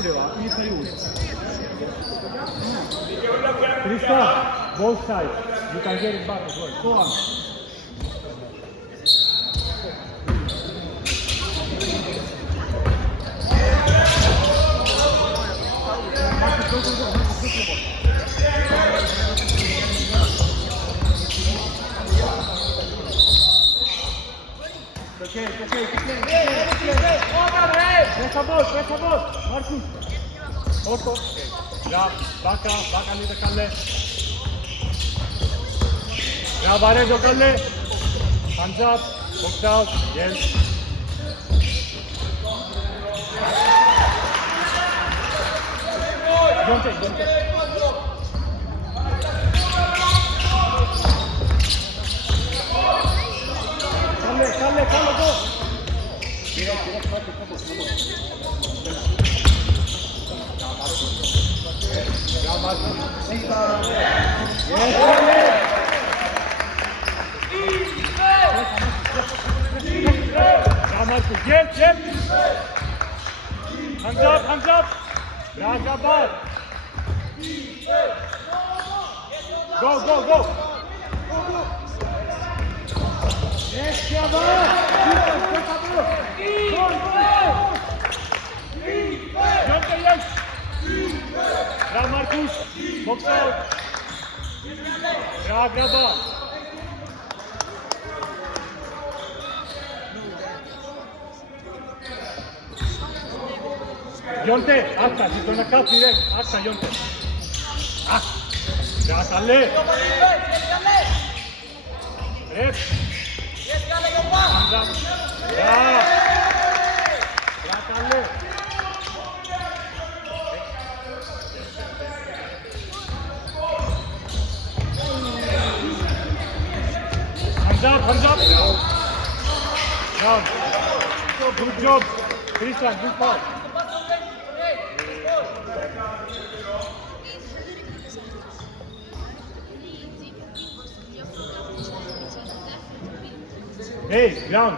i period. Krista, both sides. You can get it back as well. Go on. Okay. Press a ball. Marcus. Otto. Bra, backa lite Kalle. Bra, Varedo Kalle. Hands up, box out, yes. Don't take. Kalle, go. Marcus, get. Hands up. Bra, ball. Go. Yes, Go. Yes. Bra, Marcus. Box out. Bra, grabba. Jonte, acca, si torna a capo direct. Acca, Jonte. Bra, Kalle. Rep. Bra, Kalle. Hands up. Down. Good job. Christian, good ball. Hey, ground.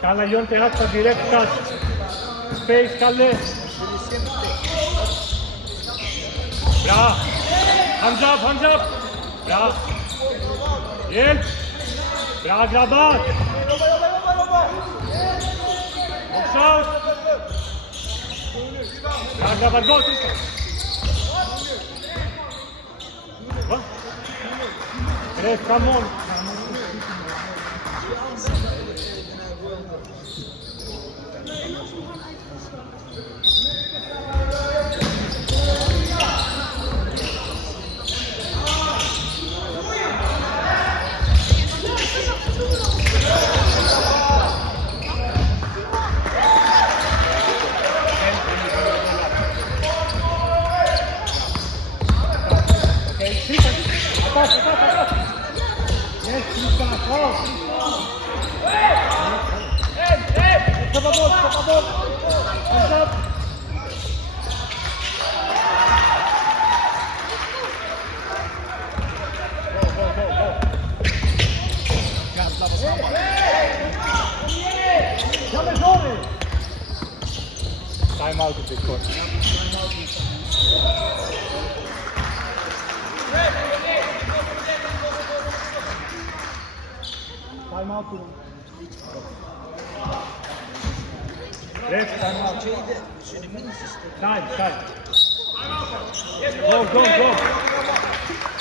Kalle, Jonte, acca, direct touch. Space, Kalle. Bra. Hands up. Bra. Hjälp. Bra, grabbar. Box out. Bra, grabbar, gå Christian. Va? Great, come on. Attack. Yes, Christian, go. Stop a ball. Hands up. Go. Time out of this court. Time out. Yes, time out. Time. Go.